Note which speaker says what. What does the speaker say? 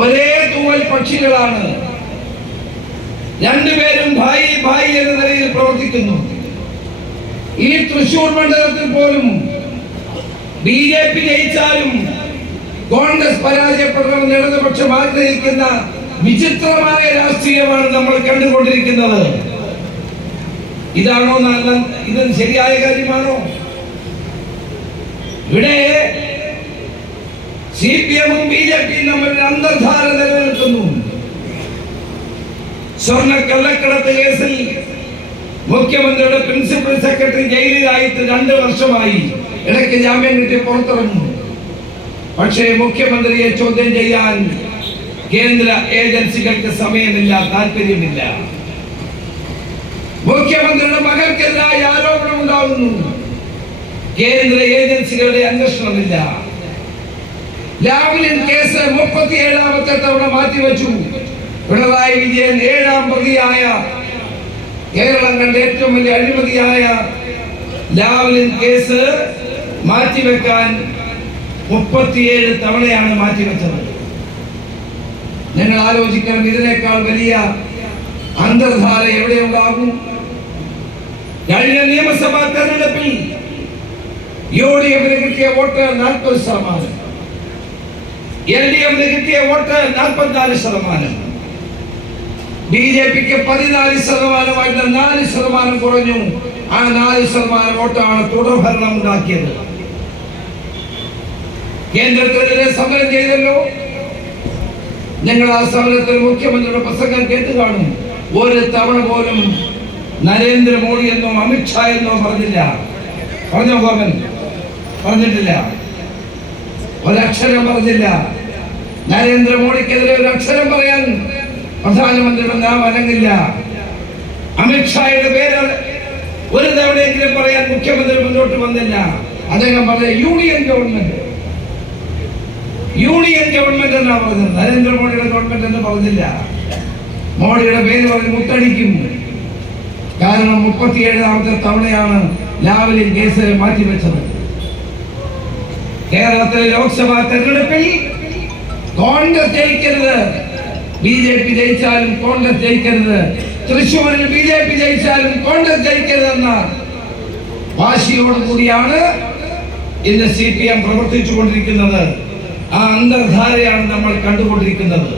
Speaker 1: ഒരേ തൂവൽ പക്ഷികളാണ്. രണ്ടുപേരും ഭായി ഭായി എന്ന നിലയിൽ പ്രവർത്തിക്കുന്നു. ഈ തൃശൂർ മണ്ഡലത്തിൽ പോലും ബി ജെ പി ജയിച്ചാലും കോൺഗ്രസ് പരാജയപ്പെടണമെന്ന് ഇടതുപക്ഷം ആഗ്രഹിക്കുന്ന വിചിത്രമായ രാഷ്ട്രീയമാണ് നമ്മൾ കണ്ടുകൊണ്ടിരിക്കുന്നത്. ഇതാണോ നല്ല ഇത് ശരിയായ കാര്യമാണോ? ഇവിടെ സി പി എമ്മും ബി ജെ പിയും സ്വർണ കള്ളക്കടത്ത് കേസിൽ മുഖ്യമന്ത്രിയുടെ പ്രിൻസിപ്പൽ സെക്രട്ടറി ജയിലിലായിട്ട് രണ്ട് വർഷമായി. ഇടയ്ക്ക് ജാമ്യം കിട്ടി പുറത്തിറങ്ങുന്നു പക്ഷേ മുഖ്യമന്ത്രിയെ ചോദ്യം ചെയ്യാൻ കേന്ദ്ര ഏജൻസികൾക്ക് സമയമില്ല താല്പര്യമില്ല മുഖ്യമന്ത്രിയുടെ മകൾക്കെതിരായ ആരോപണം ഉണ്ടാകുന്നു കേന്ദ്ര ഏജൻസികളുടെ അന്വേഷണമില്ല. ലാവ്ലിൻ കേസ് മുപ്പത്തിയേഴാമത്തെ തവണ മാറ്റിവെച്ചു. പിണറായി വിജയൻ ഏഴാം പ്രതിയായ കേരളം കണ്ട ഏറ്റവും വലിയ അഴിമതിയായ ലാവ്ലിൻ കേസ് മാറ്റിവെക്കാൻ മുപ്പത്തിയേഴ് തവണയാണ് മാറ്റിവെച്ചത്. ഞങ്ങൾ ആലോചിക്കണം ഇതിനേക്കാൾ വലിയ അന്തർധാര എവിടെ ഉണ്ടാകും? കഴിഞ്ഞ നിയമസഭാ തെരഞ്ഞെടുപ്പിൽ യു ഡി എഫിന് കിട്ടിയ വോട്ട് നാൽപ്പത് ശതമാനം എൽ ഡി എഫിന് കിട്ടിയ വോട്ട് നാൽപ്പത്തിനാല് ശതമാനം. ബി ജെ പിക്ക് പതിനാല് ശതമാനമായിട്ട് നാല് ശതമാനം കുറഞ്ഞു. ആ നാല് ശതമാനം വോട്ടാണ് തുടർഭരണം ഉണ്ടാക്കിയത്. കേന്ദ്രത്തിനെതിരെ സമരം ചെയ്തല്ലോ. ഞങ്ങൾ ആ സമരത്തിൽ മുഖ്യമന്ത്രിയുടെ പ്രസംഗം കേട്ട് കാണും. ഒരു തവണ പോലും നരേന്ദ്രമോദി എന്നോ അമിത്ഷാ എന്നോ പറഞ്ഞില്ല. പറഞ്ഞോ ഗോപൻ? പറഞ്ഞിട്ടില്ല. ഒരക്ഷരം പറഞ്ഞില്ല. നരേന്ദ്രമോദിക്കെതിരെ ഒരു അക്ഷരം പറയാൻ പ്രധാനമന്ത്രിയുടെ നാം അനങ്ങില്ല അമിത്ഷായുടെ പേര് ഒരു തവണയെങ്കിലും പറയാൻ മുഖ്യമന്ത്രി മുന്നോട്ട് വന്നില്ല. അദ്ദേഹം പറഞ്ഞ യൂണിയൻ ഗവൺമെന്റ്. യൂണിയൻ ഗവൺമെന്റ് എന്നാ പറഞ്ഞത്? നരേന്ദ്രമോദിയുടെ ഗവൺമെന്റ് എന്ന് പറഞ്ഞില്ല. മോഡിയുടെ പേര് പറഞ്ഞ് മുത്തടിക്കും കാരണം മുപ്പത്തിയേഴാമത്തെ തവണയാണ് രാവിലെ കേസ് മാറ്റിവെച്ചത്. കേരളത്തിലെ ലോക്സഭാ തെരഞ്ഞെടുപ്പിൽ കോൺഗ്രസ് ജയിക്കരുത്. ബി ജെ പി ജയിച്ചാലും കോൺഗ്രസ് ജയിക്കരുത്. തൃശ്ശൂരിൽ ബി ജെ പി ജയിച്ചാലും കോൺഗ്രസ് ജയിക്കരുതെന്ന വാശിയോടുകൂടിയാണ് ഇന്ന് സി പി എം പ്രവർത്തിച്ചു കൊണ്ടിരിക്കുന്നത് ആ അന്തർധാരയാണ് നമ്മൾ കണ്ടുകൊണ്ടിരിക്കുന്നത്.